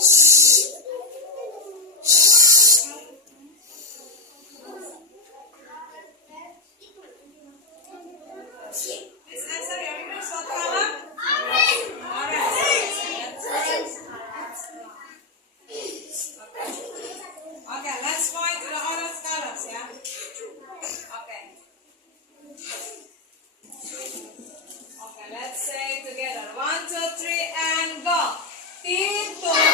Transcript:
Okay, let's point to the orange colors, yeah? Okay. Okay, let's say it together. 1, 2, 3, and go. Tito.